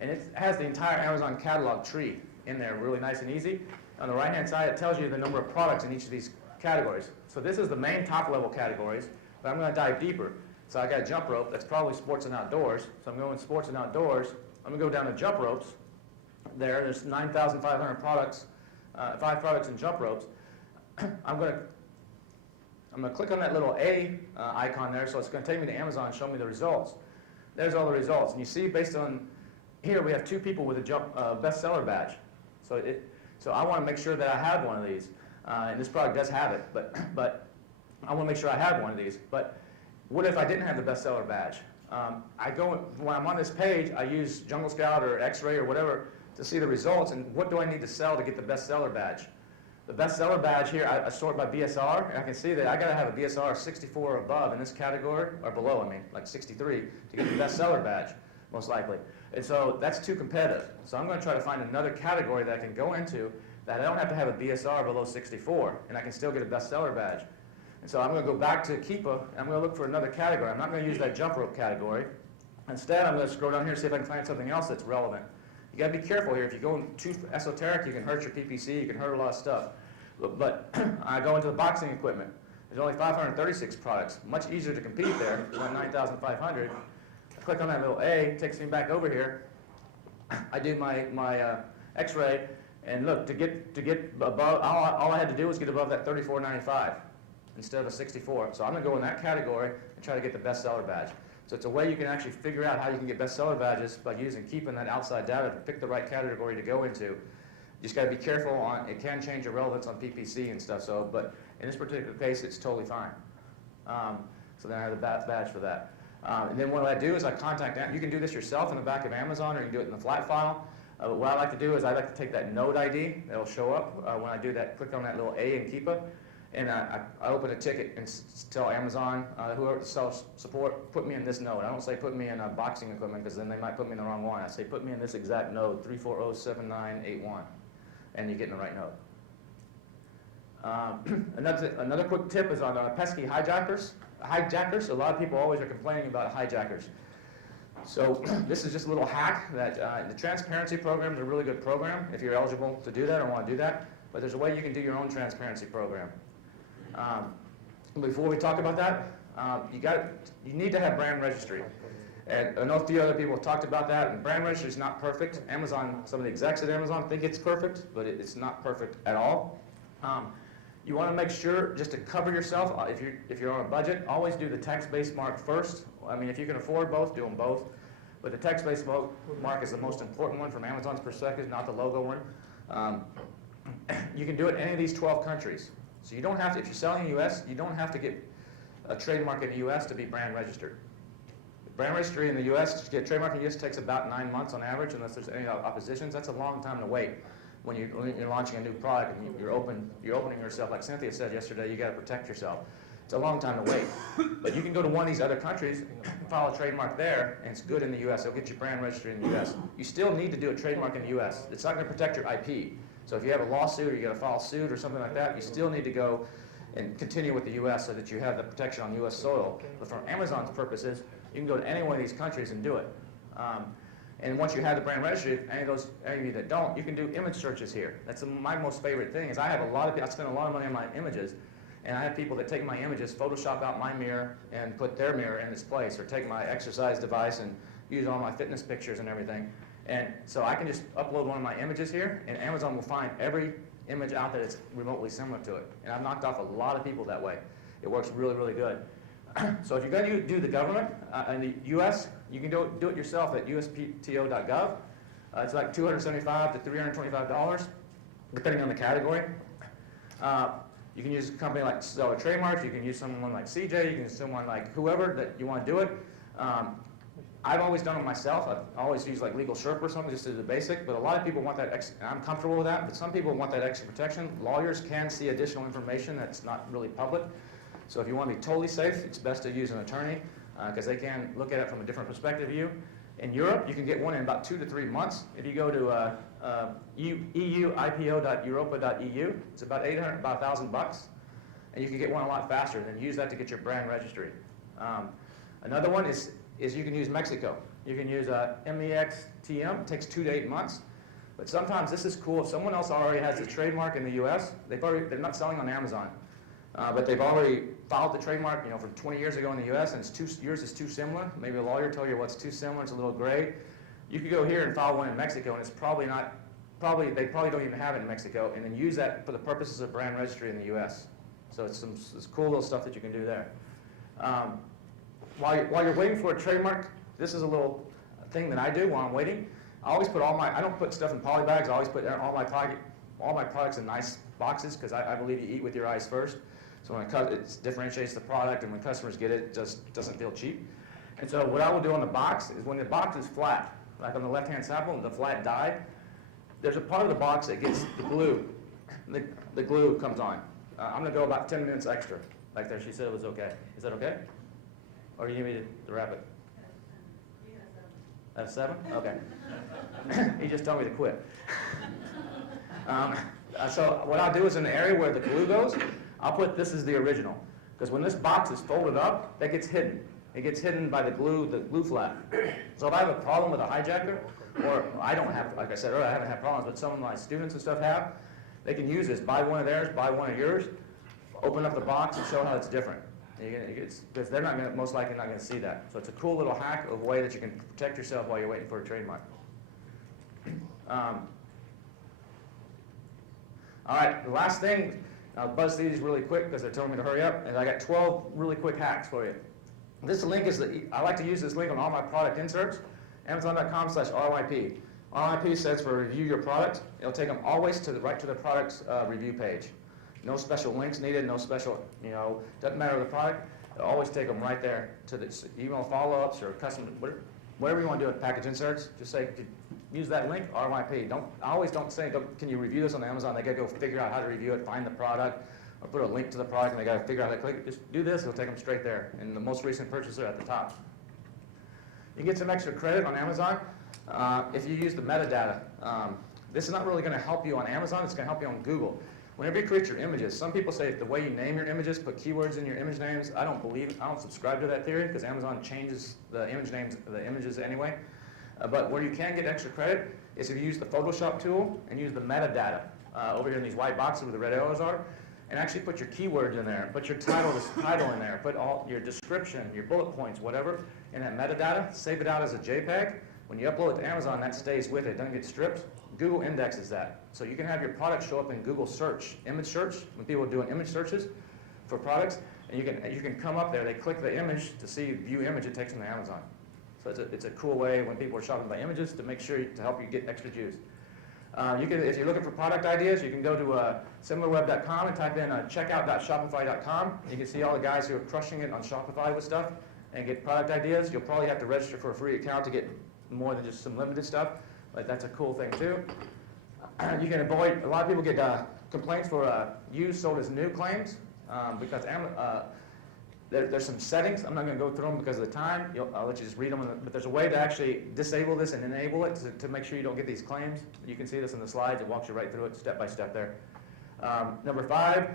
And it has the entire Amazon catalog tree in there, really nice and easy. On the right-hand side, it tells you the number of products in each of these categories. So this is the main top-level categories, but I'm going to dive deeper. So I got a jump rope. That's probably sports and outdoors. So I'm going sports and outdoors. I'm going to go down to jump ropes. There's 9,500 products, 5 products in jump ropes. I'm gonna click on that little A icon there, so it's gonna take me to Amazon and show me the results. There's all the results, and you see based on here we have 2 people with a bestseller badge. So I want to make sure that I have one of these, and this product does have it, but I want to make sure I have one of these. But what if I didn't have the bestseller badge? When I'm on this page, I use Jungle Scout or X-Ray or whatever to see the results, and what do I need to sell to get the bestseller badge? The bestseller badge here, I sort by BSR, and I can see that I got to have a BSR 64 or above in this category, or below, I mean, like 63, to get the bestseller badge, most likely. And so that's too competitive. So I'm going to try to find another category that I can go into that I don't have to have a BSR below 64, and I can still get a bestseller badge. And so I'm going to go back to Keepa, and I'm going to look for another category. I'm not going to use that jump rope category. Instead, I'm going to scroll down here and see if I can find something else that's relevant. You got to be careful here. If you go too esoteric, you can hurt your PPC, you can hurt a lot of stuff. But I go into the boxing equipment. There's only 536 products. Much easier to compete there than 9,500. I click on that little A, takes me back over here. I do my X-ray, and look, to get above, all I had to do was get above that 34.95 instead of a 64. So I'm going to go in that category and try to get the bestseller badge. So it's a way you can actually figure out how you can get bestseller badges by keeping that outside data to pick the right category to go into. You just got to be careful on, it can change your relevance on PPC and stuff, but in this particular case, it's totally fine. So then I have the badge for that. And then what I do is I contact, you can do this yourself in the back of Amazon, or you can do it in the flat file. But what I like to do is I like to take that node ID that'll show up when I do that, click on that little A in Keepa, and I open a ticket and tell Amazon, whoever sells support, put me in this node. I don't say put me in boxing equipment, because then they might put me in the wrong one. I say put me in this exact node, 3407981, and you get in the right node. Another quick tip is on pesky hijackers. A lot of people always are complaining about hijackers. So this is just a little hack that the transparency program is a really good program if you're eligible to do that or want to do that. But there's a way you can do your own transparency program. Before we talk about that, you need to have brand registry. And I know a few other people have talked about that, and brand registry is not perfect. Amazon, some of the execs at Amazon think it's perfect, but it's not perfect at all. You want to make sure, just to cover yourself, if you're on a budget, always do the text-based mark first. I mean, if you can afford both, do them both. But the text-based mark is the most important one from Amazon's perspective, not the logo one. You can do it in any of these 12 countries. So you don't have to, if you're selling in the US, you don't have to get a trademark in the US to be brand registered. Brand registry in the US, to get a trademark in the US takes about 9 months on average, unless there's any oppositions. That's a long time to wait. When you're launching a new product and you're opening yourself, like Cynthia said yesterday, you got to protect yourself. It's a long time to wait. But you can go to one of these other countries, file a trademark there, and it's good in the US. It'll get you brand registered in the US. You still need to do a trademark in the US. It's not going to protect your IP. So if you have a lawsuit or you got to file a suit or something like that, you still need to go and continue with the US so that you have the protection on US soil. But for Amazon's purposes, you can go to any one of these countries and do it. And once you have the brand registry, any of you that don't, you can do image searches here. That's my most favorite thing. Is I have I spend a lot of money on my images, and I have people that take my images, Photoshop out my mirror, and put their mirror in its place, or take my exercise device and use all my fitness pictures and everything. And so I can just upload one of my images here, and Amazon will find every image out there that's remotely similar to it. And I've knocked off a lot of people that way. It works really, really good. So if you're going to do the government in the U.S., you can do it yourself at uspto.gov. It's like $275 to $325, depending on the category. You can use a company like Stellar Trademarks. You can use someone like CJ. You can use someone like whoever that you want to do it. I've always done it myself. I've always used like Legal Sherpa or something just as a basic, but a lot of people want that and I'm comfortable with that, but some people want that extra protection. Lawyers can see additional information that's not really public. So if you want to be totally safe, it's best to use an attorney because they can look at it from a different perspective of you. In Europe, you can get one in about 2 to 3 months. If you go to euipo.europa.eu, it's about $1,000, and you can get one a lot faster. Then use that to get your brand registry. Another one is you can use Mexico. You can use MEXTM. It takes 2 to 8 months. But sometimes this is cool. If someone else already has a trademark in the U.S., they're not selling on Amazon. But they've already filed the trademark, from 20 years ago in the U.S., and yours is too similar. Maybe a lawyer told you what's too similar, it's a little gray. You could go here and file one in Mexico, and it's probably not, they probably don't even have it in Mexico, and then use that for the purposes of brand registry in the US. So it's cool little stuff that you can do there. While you're waiting for a trademark, this is a little thing that I do while I'm waiting. I always put I don't put stuff in poly bags. I always put all my products in nice boxes because I believe you eat with your eyes first. So when it differentiates the product, and when customers get it, it just doesn't feel cheap. And so what I will do on the box is when the box is flat, like on the left-hand sample, the flat die, there's a part of the box that gets the glue. The glue comes on. I'm going to go about 10 minutes extra. Back there, she said it was okay. Is that okay? Or do you need me to wrap it? At 7? Okay. He just told me to quit. So what I'll do is in the area where the glue goes, I'll put this is the original. Because when this box is folded up, that gets hidden. It gets hidden by the glue flap. So if I have a problem with a hijacker, or I don't have, like I said earlier, I haven't had problems, but some of my students and stuff have, they can use this, buy one of theirs, buy one of yours, open up the box and show how it's different. Because they're most likely not going to see that. So it's a cool little hack of a way that you can protect yourself while you're waiting for a trademark. All right, the last thing, I'll buzz through these really quick because they're telling me to hurry up, and I got 12 really quick hacks for you. This link is I like to use this link on all my product inserts, Amazon.com/RYP. RYP stands for review your product. It'll take them always right to the product's review page. No special links needed, no special, doesn't matter the product. It'll always take them right there to the email follow-ups or custom, whatever you want to do with package inserts. Just say, use that link, RYP. I always don't say, can you review this on Amazon? They got to go figure out how to review it, find the product, or put a link to the product, and they got to figure out how to click it. Just do this, it'll take them straight there. And the most recent purchaser at the top. You get some extra credit on Amazon if you use the metadata. This is not really going to help you on Amazon, it's going to help you on Google. Whenever you create your images, some people say the way you name your images, put keywords in your image names. I don't subscribe to that theory because Amazon changes the image names, the images anyway. But where you can get extra credit is if you use the Photoshop tool and use the metadata over here in these white boxes where the red arrows are, and actually put your keywords in there, put your title in there, put all your description, your bullet points, whatever, in that metadata, save it out as a JPEG. When you upload it to Amazon, that stays with it, doesn't get stripped. Google indexes that. So you can have your product show up in Google search, image search, when people are doing image searches for products, and you can come up there, they click the image to see view image, it takes them to Amazon. So it's a cool way when people are shopping by images to make sure to help you get extra juice. If you're looking for product ideas, you can go to similarweb.com and type in checkout.shopify.com. You can see all the guys who are crushing it on Shopify with stuff and get product ideas. You'll probably have to register for a free account to get more than just some limited stuff, but that's a cool thing too. You can avoid, a lot of people get complaints for used sold as new claims because there's some settings. I'm not going to go through them because of the time. I'll let you just read them, but there's a way to actually disable this and enable it to make sure you don't get these claims. You can see this in the slides. It walks you right through it step by step there. Number 5,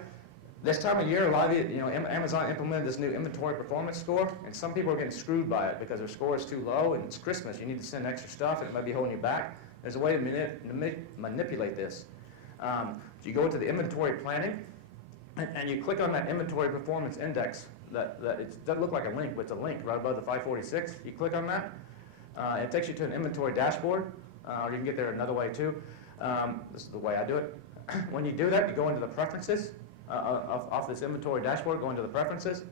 this time of year, a lot of Amazon implemented this new inventory performance score, and some people are getting screwed by it because their score is too low, and it's Christmas. You need to send extra stuff, and it might be holding you back. There's a way to manipulate this. So you go into the inventory planning, and you click on that inventory performance index. That doesn't look like a link, but it's a link right above the 546. You click on that, it takes you to an inventory dashboard, or you can get there another way too. This is the way I do it. When you do that, you go into the preferences, off this inventory dashboard, go into the preferences,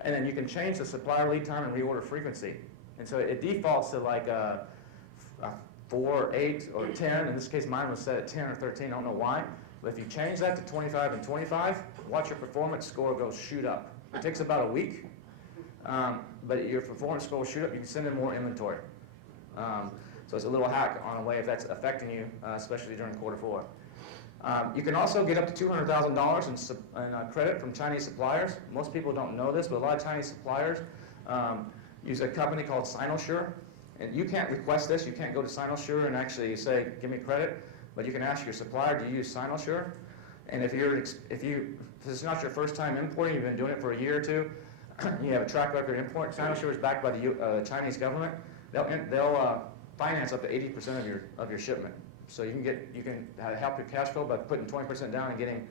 and then you can change the supplier lead time and reorder frequency. And so it defaults to like 4, 8, or 10. In this case, mine was set at 10 or 13. I don't know why. But if you change that to 25 and 25, watch your performance score go shoot up. It takes about a week, but your performance score will shoot up. You can send in more inventory. So it's a little hack on a way if that's affecting you, especially during Q4. You can also get up to $200,000 in credit from Chinese suppliers. Most people don't know this, but a lot of Chinese suppliers use a company called Sinosure. And you can't request this. You can't go to Sinosure and actually say, give me credit. But you can ask your supplier to use Sinosure. And if this is not your first time importing, you've been doing it for a year or two, you have a track record import, Sinosure is backed by the Chinese government. They'll finance up to 80% of your shipment. So you can help your cash flow by putting 20% down and getting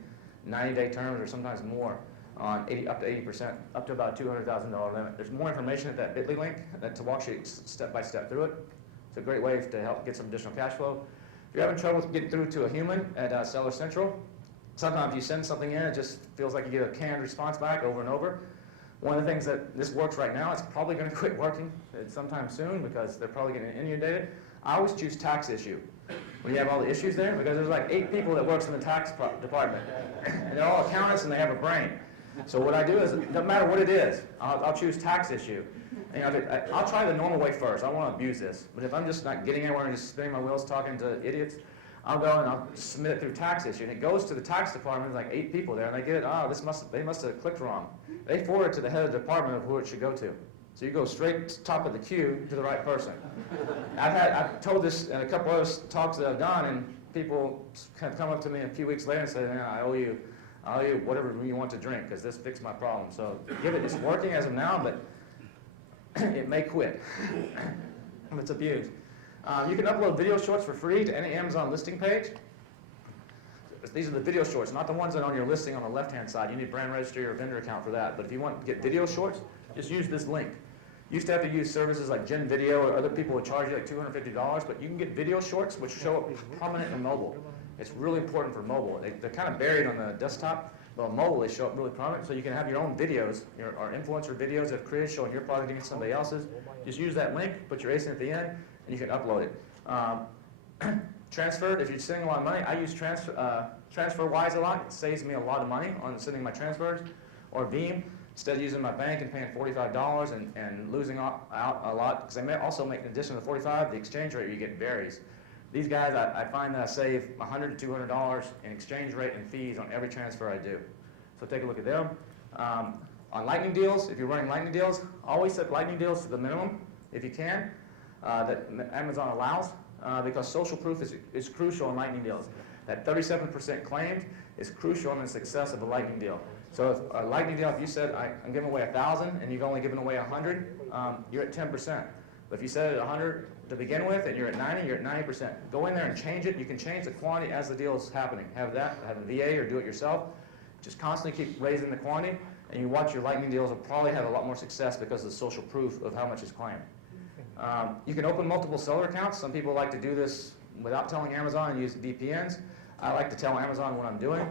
90-day terms or sometimes more on up to 80%, up to about a $200,000 limit. There's more information at that bit.ly link to walk you step by step through it. It's a great way to help get some additional cash flow. If you're having trouble getting through to a human at Seller Central, sometimes you send something in, it just feels like you get a canned response back over and over. One of the things that this works right now, it's probably going to quit working sometime soon because they're probably getting inundated. I always choose tax issue when you have all the issues there, because there's like 8 people that works in the tax department, and they're all accountants and they have a brain. So what I do is, no matter what it is, I'll choose tax issue. And I'll try the normal way first. I don't want to abuse this, but if I'm just not getting anywhere and just spinning my wheels talking to idiots, I'll go and I'll submit it through tax issue, and it goes to the tax department. There's like 8 people there, and they get it. Oh, they must have clicked wrong. They forward it to the head of the department of who it should go to. So you go straight to top of the queue to the right person. I've told this in a couple other talks that I've done, and people have come up to me a few weeks later and say, I owe you whatever you want to drink because this fixed my problem. So it's working as of now, but it may quit if it's abused. You can upload video shorts for free to any Amazon listing page. These are the video shorts, not the ones that are on your listing on the left-hand side. You need brand registry or vendor account for that. But if you want to get video shorts, just use this link. You used to have to use services like Gen Video, or other people would charge you like $250, but you can get video shorts which show up prominent in mobile. It's really important for mobile. They're kind of buried on the desktop, but on mobile they show up really prominent, so you can have your own videos, or influencer videos that are created showing your product against somebody else's. Just use that link, put your ASIN at the end, and you can upload it. Transfer, if you're sending a lot of money, I use TransferWise a lot. It saves me a lot of money on sending my transfers. Or Veeam, instead of using my bank and paying $45 and losing out a lot, because they may also make, in addition to the $45, the exchange rate you get varies. These guys, I find that I save $100 to $200 in exchange rate and fees on every transfer I do. So take a look at them. On lightning deals, if you're running lightning deals, always set lightning deals to the minimum, if you can, that Amazon allows, because social proof is crucial in lightning deals. That 37% claimed is crucial in the success of a lightning deal. So if a lightning deal, if you said, I'm giving away 1,000 and you've only given away 100, you're at 10%. But if you said it 100 to begin with and you're at 90, you're at 90%. Go in there and change it. You can change the quantity as the deal is happening. Have a VA or do it yourself. Just constantly keep raising the quantity, and you watch your lightning deals will probably have a lot more success because of the social proof of how much is claimed. You can open multiple seller accounts. Some people like to do this without telling Amazon and use VPNs. I like to tell Amazon what I'm doing.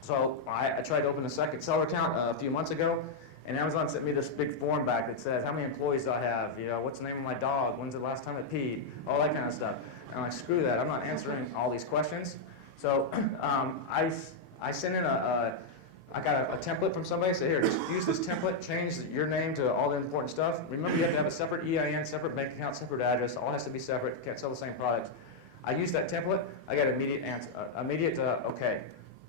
So I tried to open a second seller account a few months ago, and Amazon sent me this big form back that says how many employees do I have, what's the name of my dog, when's the last time it peed, all that kind of stuff. And I'm like, screw that, I'm not answering all these questions. So I sent in I got a template from somebody, so here, just use this template, change your name to all the important stuff. Remember, you have to have a separate EIN, separate bank account, separate address, all has to be separate, you can't sell the same products. I used that template, I got immediate answer, okay.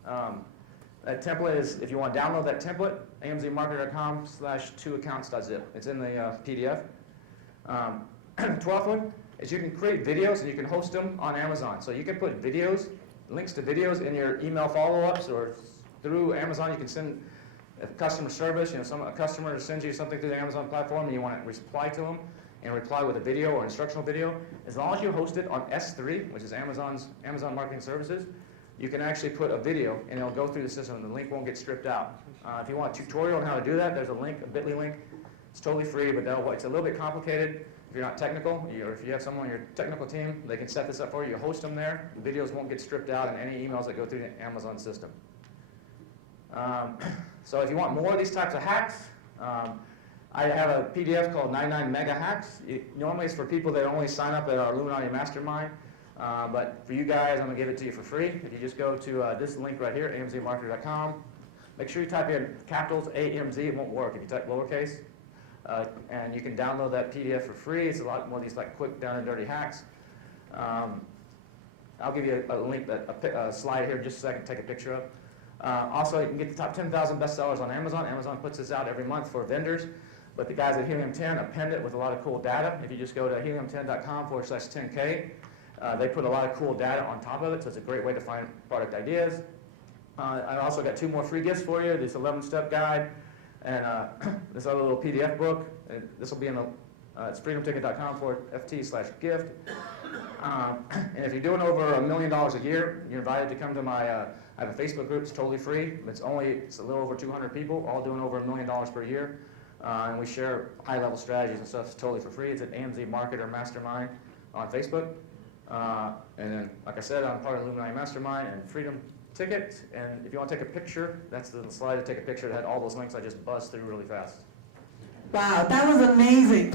That template is, if you want to download that template, amzmarketer.com/2accounts.zip. It's in the PDF. 12th one is you can create videos and you can host them on Amazon. So you can put videos, links to videos in your email follow-ups, or through Amazon you can send a customer service, a customer sends you something through the Amazon platform and you want to reply to them and reply with a video or instructional video. As long as you host it on S3, which is Amazon Marketing Services, you can actually put a video and it'll go through the system and the link won't get stripped out. If you want a tutorial on how to do that, there's a link, a bit.ly link. It's totally free, but it's a little bit complicated. If you're not technical, or if you have someone on your technical team, they can set this up for you. You host them there. The videos won't get stripped out in any emails that go through the Amazon system. So if you want more of these types of hacks, I have a PDF called 99 Mega Hacks. Normally it's for people that only sign up at our Illuminati Mastermind. But for you guys, I'm going to give it to you for free. If you just go to this link right here, amzmarketer.com, make sure you type in capitals AMZ. It won't work if you type lowercase. And you can download that PDF for free. It's a lot more of these like quick, down and dirty hacks. I'll give you a link, a slide here in just a second to take a picture of. Also, you can get the top 10,000 bestsellers on Amazon. Amazon puts this out every month for vendors. But the guys at Helium 10 append it with a lot of cool data. If you just go to helium10.com/10K, they put a lot of cool data on top of it, so it's a great way to find product ideas. I also got 2 more free gifts for you, this 11-step guide and this other little PDF book. This will be in it's freedomticket.com/FT/gift. And if you're doing over $1 million a year, you're invited to come to my, I have a Facebook group, it's totally free. It's a little over 200 people, all doing over $1 million per year. And we share high-level strategies and stuff, it's totally for free. It's at AMZ Marketer Mastermind on Facebook. And then, like I said, I'm part of the Illuminati Mastermind and Freedom Ticket. And if you want to take a picture, that's the slide to take a picture that had all those links I just buzzed through really fast. Wow, that was amazing.